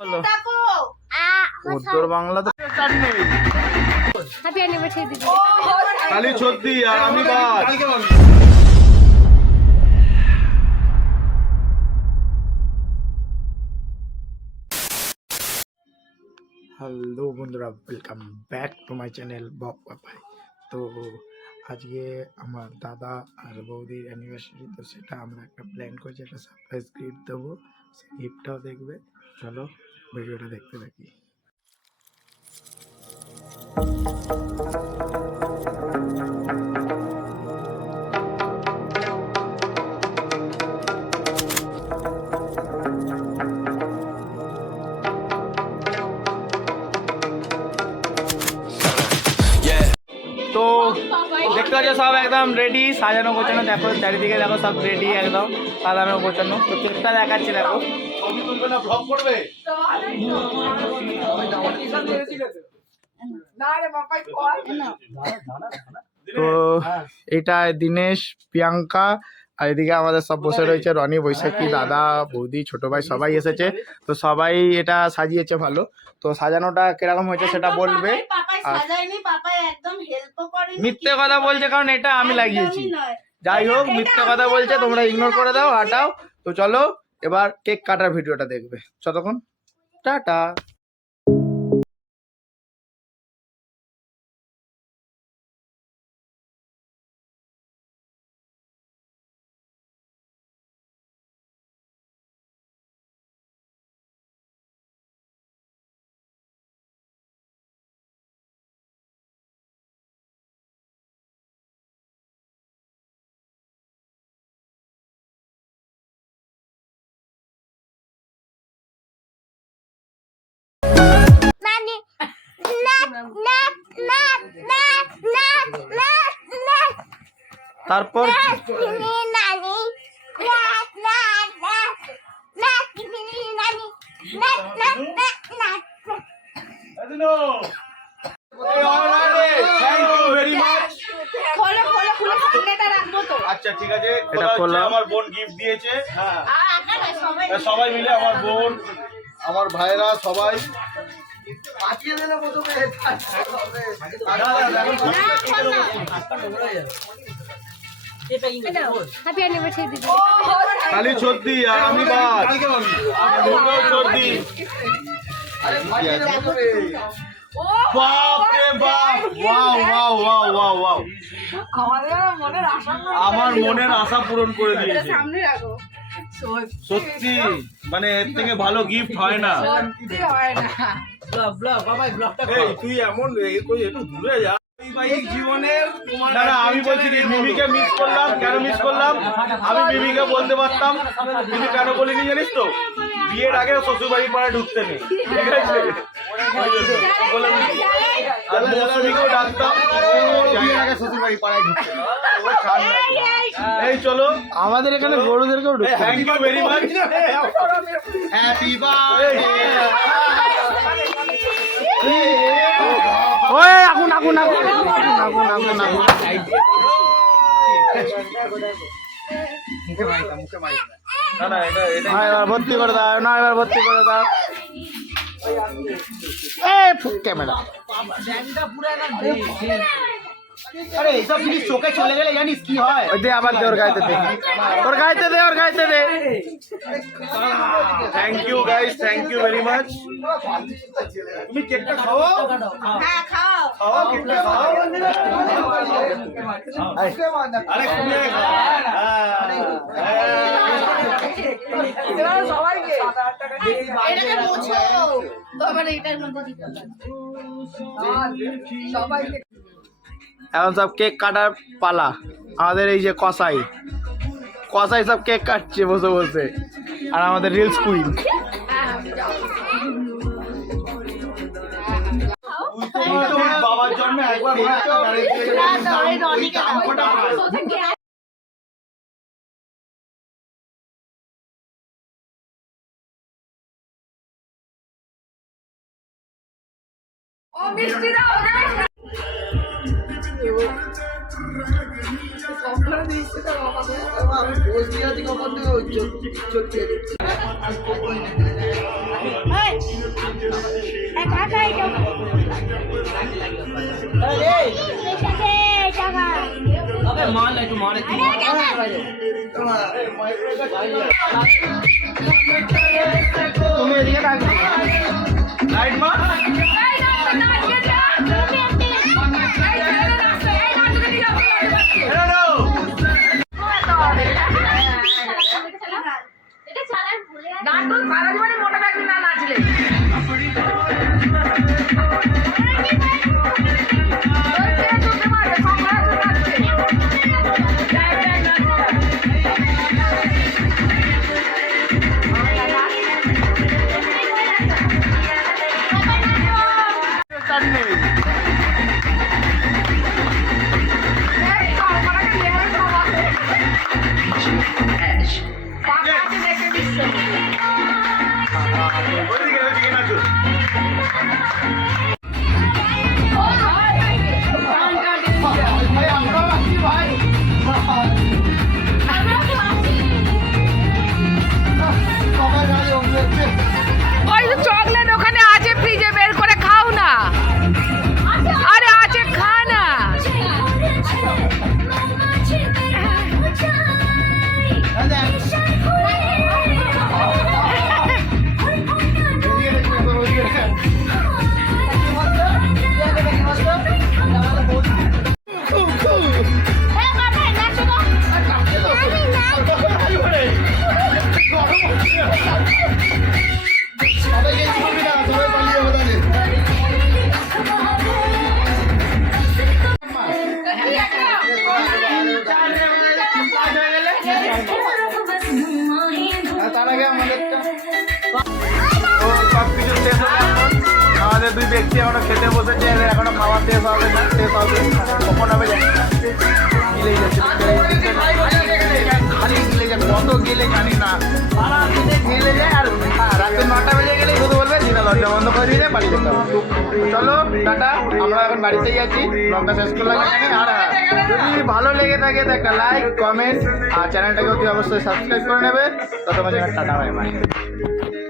হলো উত্তর বাংলা তো চাটনি হ্যাপি অ্যানিভার্সারি দিদি। খালি সত্যি আর আমি বাদ। হ্যালো বন্ধুরা, welcome back to my channel বক পাপাই। তো আজকে আমার দাদা আর বৌদির অ্যানিভার্সারি, তো সেটা আমরা একটা প্ল্যান করছি, একটা সারপ্রাইজ গিফট দেবো। সেই গিফটটাও দেখবে, চলো ভিডিওটা দেখতে থাকি। তো দেখতে পাচ্ছ সব একদম রেডি, সাজানো গোছানো। দেখো চারিদিকে, দেখো সব রেডি, একদম সাজানো গোছানো। তো কেকটা দেখাচ্ছি, দেখো। তো এটা দিনেশ, প্রিয়াঙ্কা, আর এদিকে আমাদের সব বসে রয়েছে, রনি, বৈশাখী, দাদা, বৌদি, ছোট ভাই সবাই এসেছে। তো সবাই এটা সাজিয়েছে ভালো। তো সাজানোটা কিরকম হয়েছে সেটা বলবে। মিথ্যে কথা বলছে, কারণ এটা আমি লাগিয়েছি। যাই হোক, মিথ্যে কথা বলছে, তোমরা ইগনোর করে দাও, হাঁটাও। তো চলো এবার কেক কাটার ভিডিওটা দেখবে। ততক্ষণ টাটা। নানি না না না না না না না তারপর নানি নানি না না না না নানি না না না না খোলো খোলো খুলে সামনেটা রাখবো তো। আচ্ছা ঠিক আছে, এটা খোলা। আমার বোন গিফট দিয়েছে। হ্যাঁ, সবাই মিলে, আমার বোন, আমার ভাইরা সবাই পাঠিয়ে দিলে প্রথমে। হ্যাপি অ্যানিভার্সারি দিদি। খালি সত্যি আর আমি বাদ। সত্যি বাপ রে বাপ, wow wow wow wow wow, আমার মনের আশা পূরণ করে দিয়েছে। সত্যি, মানে এর থেকে ভালো গিফট হয় না। এই তুই এমন একটু দূরে যা। জীবনের আমি বলছি কি, মিমিকে মিস করলাম। কেন মিস করলাম? আমি মিমিকে বলতে পারতাম, কিন্তু কেন বলিনি জানিস তো? বিয়ের আগে শ্বশুর বাড়ি পাড়ায় ঢুকতে নেই, ঠিক আছে? আর মৌসুমীকেও ডাকতাম, বিয়ের আগে শ্বশুর বাড়ি পাড়ায় ঢুকতে। এই চলো, আমাদের এখানে গরুদেরকেও ঢুকতে। Thank you very much. Happy birthday. ওই আগুন আগুন আগুন আগুন আগুন আগুন। না না, এটা এবার ভর্তি করে দাও, না এবার ভর্তি করে দাও। ক্যামেরা, আরে এইসব জিনিস চোখে চলে গেলে জানিস কি হয়? ওই দে, আবার দে, ওর গাইতে দে, ওর গাইতে দে, ওর গাইতে দে। Thank you guys, thank you very much. তুমি কেকটা খাও। হ্যাঁ খাও। খাও, কেকটা খাও। আরে তুমি এটাকে মুছো বাবার, এটার মধ্যে দিতে হবে সবাইকে। এখন সব কেক কাটার পালা। আমাদের এই যে কসাই সব কেক কাটছে বসে বসে, আর আমাদের রিলস কুইন। বাবার জন্য একবার মিষ্টি দাও। তুমি এদিকে থাকবে লাইট মার ওই যে চকলেট ওখানে আছে ফ্রিজে বের করে খাও না আরে আছে খা না তার আগে আমাদেরটা তো সব কিছু শেষ হলে এখন আমাদের দুই ব্যক্তি এখনো খেতে বসেছে এদের এখনো খাওয়া শেষ হবে না শেষ হবে কখন হবে জানি না গিলেই যাচ্ছে খালি গিলে যায় কত গেলে জানি না সারা দিনে গেলে যায় আর রাতে 9টা বেজে গেলেই শুধু বলবে দিনা দরজা বন্ধ করে দিয়ে বাড়ি যেতে হবে চলো টাটা আমরা এখন বাড়িতেই আছি ব্লগটা শেষ করলাম এখানে আর যদি ভালো লেগে থাকে তো একটা লাইক কমেন্ট আর চ্যানেলটাকে অতি অবশ্যই সাবস্ক্রাইব করে নেবে তত মাঝে টাটা বাই বাই